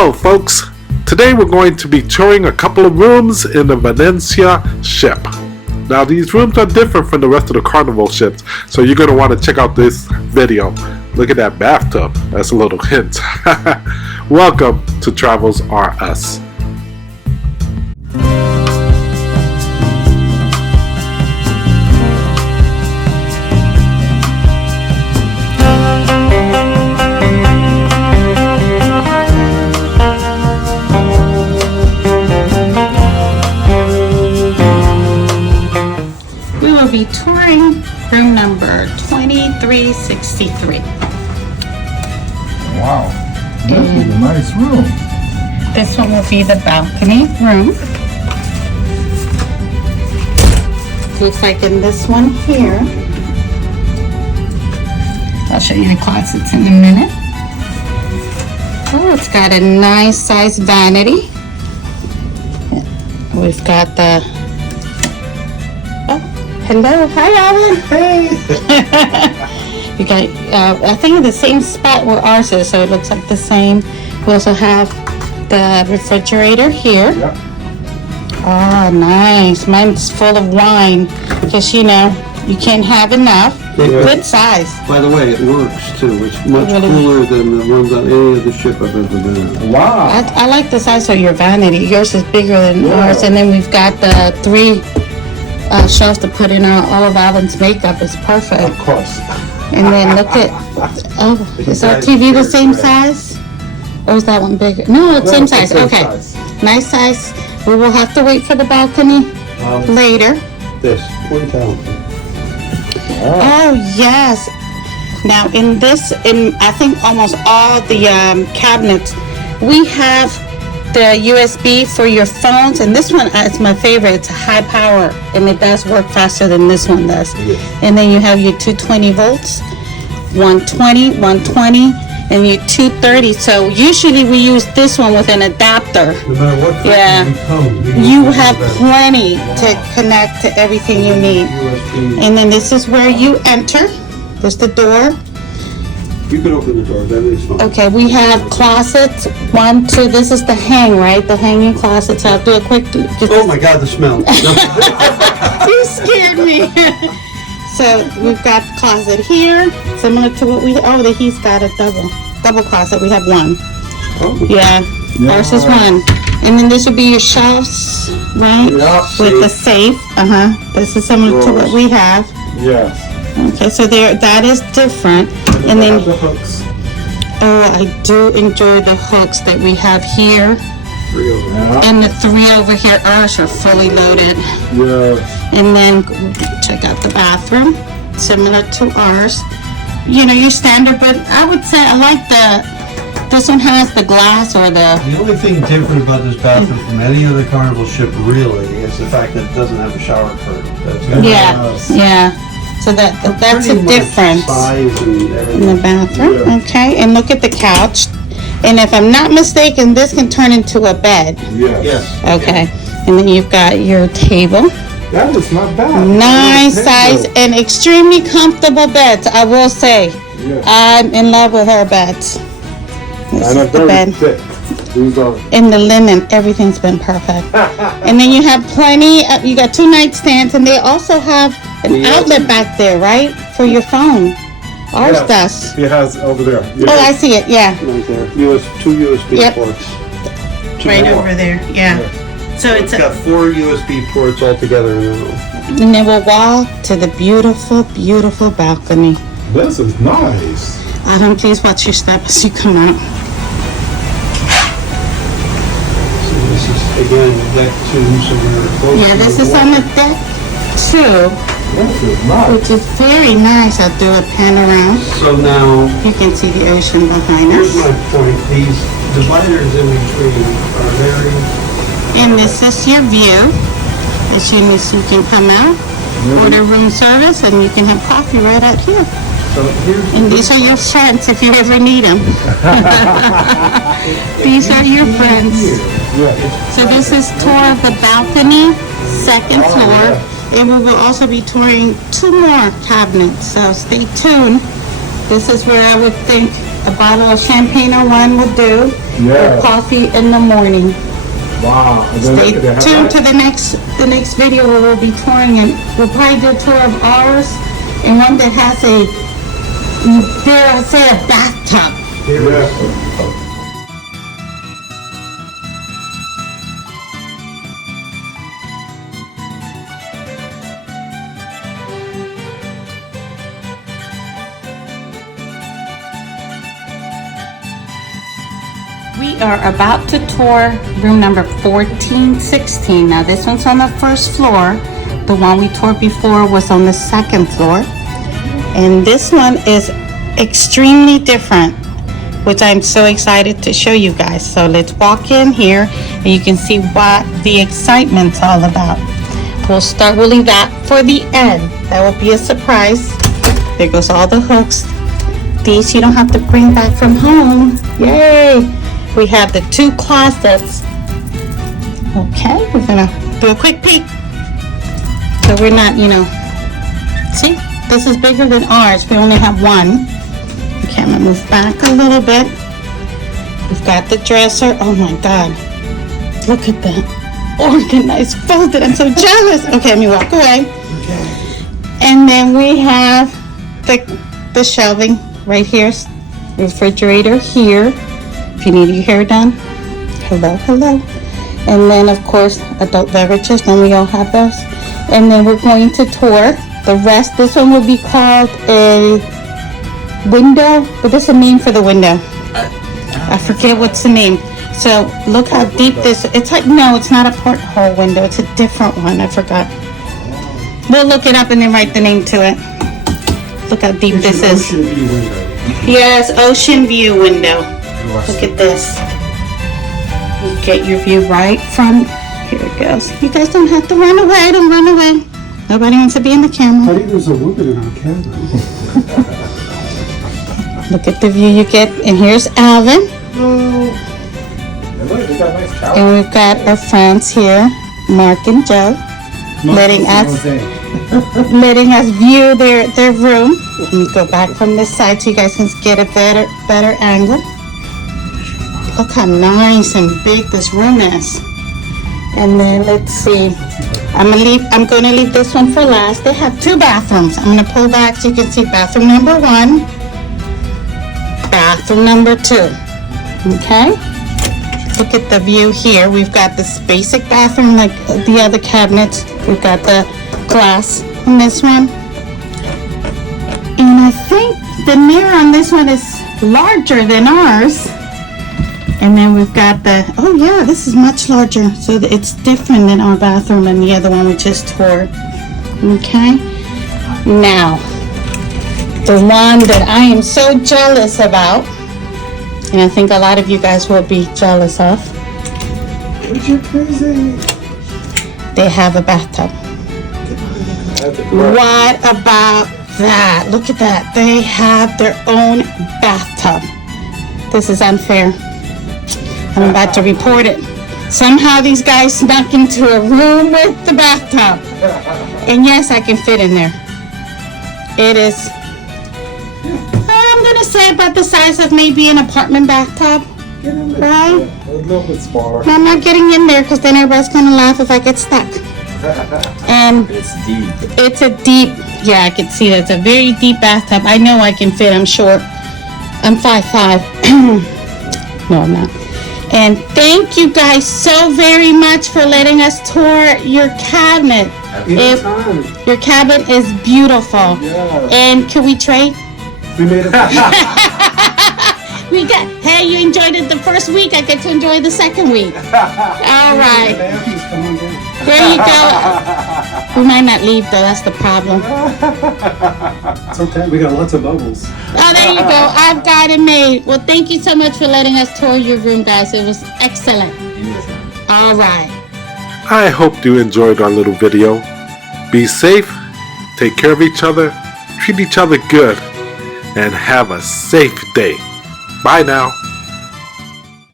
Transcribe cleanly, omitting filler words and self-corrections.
Hello folks, today we're going to be touring a couple of rooms in the Venezia ship. Now these rooms are different from the rest of the Carnival ships, so you're going to want to check out this video. Look at that bathtub, that's a little hint. Welcome to Travels R Us. Be touring room number 2363. Wow, this is a nice room. This one will be the balcony room. Looks like in this one here. I'll show you the closets in a minute. Oh, it's got a nice size vanity. We've got the hello, hi Alan. Hey. You got, I think the same spot where ours is, so it looks like the same. We also have the refrigerator here. Yep. Oh, nice. Mine's full of wine, because you know, you can't have enough. Good size. By the way, it works too. It's much cooler than the ones on any other ship I've ever been on. Wow. I like the size of your vanity. Yours is bigger than ours, and then we've got the three shelves to put in all of Alan's makeup. It's perfect. Of course. And then look at, oh, is our TV the same size? Or is that one bigger? No, it's same size. Okay. Nice size. We will have to wait for the balcony later. This, 20,000. Oh, yes. Now, in this, I think almost all the cabinets, we have the USB for your phones, and this one is my favorite. It's a high power, and it does work faster than this one does. Yes. And then you have your 220 volts, 120, 120, and your 230. So usually we use this one with an adapter. No matter what Yeah. You have plenty to connect to everything you need. USB. And then this is where you enter. There's the door. You can open the door, that is fine. Okay, we have closets. 1, 2. This is the hang, right? The hanging closets. I'll do a quick. Oh my God, the smell. You scared me. So we've got closet here, similar to what he's got a double closet. We have one. Oh. Yeah, ours is one. And then this will be your shelves, right? Yeah, with the safe. This is similar to what we have. Yes. Okay, so that is different. And then the hooks. oh, I do enjoy the hooks that we have here. 3 over. Yeah. And the 3 over here, ours are fully loaded. Yes. And then check out the bathroom, similar to ours. You know, your standard, but I would say I like this one has the glass or the... The only thing different about this bathroom from any other Carnival ship really is the fact that it doesn't have a shower curtain. Yeah. So that's a difference Size and in everything. the bathroom. Yeah. Okay, and look at the couch. And if I'm not mistaken, this can turn into a bed. Yes. Yes. Okay, and then you've got your table. That is not bad. Nice size and extremely comfortable beds, I will say. Yes. I'm in love with our beds. This And is a the very bed. thick. These are. And the linen, everything's been perfect. And then you have plenty, you got 2 nightstands, and they also have an outlet back there, right? For your phone. Ours Yes. does. It has over there. Yes. Oh, I see it, yeah. Right there. 2 USB Yep. ports. Right more. over there, yeah. So It's got 4 USB ports all together in the room. and then we'll walk to the beautiful, beautiful balcony. This is nice. Adam, please watch your step as you come out. So this is again deck 2, so we're close. Yeah, to this the is water. on the deck 2, This is nice. which is very nice. I'll do a pan around. So now, You can see the ocean behind here's us. my point. These dividers in between are very... And this is your view. As soon as you can come out, order room service, and you can have coffee right out here. So here's... And these are your friends if you ever need them. These are your friends. Yes. So this is tour of the balcony, 2nd floor. And we will also be touring 2 more cabinets, so stay tuned. This is where I would think a bottle of champagne or wine will do. Yeah. Or coffee in the morning. Wow. And then Stay they have tuned to that? the next video where we'll be touring, and we'll probably do a tour of ours and one that has a, dare I say, a bathtub. Yeah. We are about to tour room number 1416. Now this one's on the first floor. The one we toured before was on the second floor. And this one is extremely different, which I'm so excited to show you guys. So let's walk in here and you can see what the excitement's all about. We'll leave that for the end. That will be a surprise. There goes all the hooks. These you don't have to bring back from home. Yay! We have the 2 closets. Okay, we're gonna do a quick peek. So we're not, see, this is bigger than ours. We only have one. Okay, I'm gonna move back a little bit. We've got the dresser. Oh my God, look at that. Organized, folded. I'm so jealous. Okay, let me walk away. And then we have the shelving right here. Refrigerator here. If you need your hair done, hello. And then, of course, adult beverages, and we all have those. And then we're going to tour the rest. This one will be called a window, but there's a name for the window. I forget what's the name. So look how deep this, it's like, no, it's not a porthole window. It's a different one. I forgot. We'll look it up and then write the name to it. Look how deep this is. Ocean view window. Yes, ocean view window. Look at this. You get your view right from, here it goes. You guys don't have to run away. Don't run away. Nobody wants to be in the camera. I think there's a woman in our camera. Look at the view you get. And here's Alvin. And look, they got a nice couch. And we've got our friends here, Mark and Joe, letting us view their room. Let me go back from this side so you guys can get a better angle. Look how nice and big this room is. And then let's see. I'm gonna leave this one for last. They have 2 bathrooms. I'm gonna pull back so you can see bathroom number 1, bathroom number 2. Okay? Look at the view here. We've got this basic bathroom like the other cabinets. We've got the glass in this one. And I think the mirror on this one is larger than ours. And then we've got oh yeah, this is much larger. So it's different than our bathroom and the other one we just toured. Okay? Now, the one that I am so jealous about, and I think a lot of you guys will be jealous of. You're crazy. They have a bathtub. What about that? Look at that. They have their own bathtub. This is unfair. I'm about to report it. Somehow these guys snuck into a room with the bathtub. And yes, I can fit in there. It is, I'm gonna say about the size of maybe an apartment bathtub. Get in there. Right? A little bit smaller. No, I'm not getting in there because then everybody's gonna laugh if I get stuck. And It's deep. it's a deep, yeah, I can see that. It's a very deep bathtub. I know I can fit, I'm short. I'm 5'5". No, I'm not. And thank you guys so very much for letting us tour your cabinet. Anytime. Your cabinet is beautiful. Yeah. And can we trade? We made it. We got, hey, you enjoyed it the first week. I get to enjoy the second week. All right. Come on down. There you go. We might not leave though, that's the problem. It's okay. We got lots of bubbles. Oh, there you go. I've got it made. Well, thank you so much for letting us tour your room, guys. It was excellent. All right. I hope you enjoyed our little video. Be safe, take care of each other, treat each other good, and have a safe day. Bye now.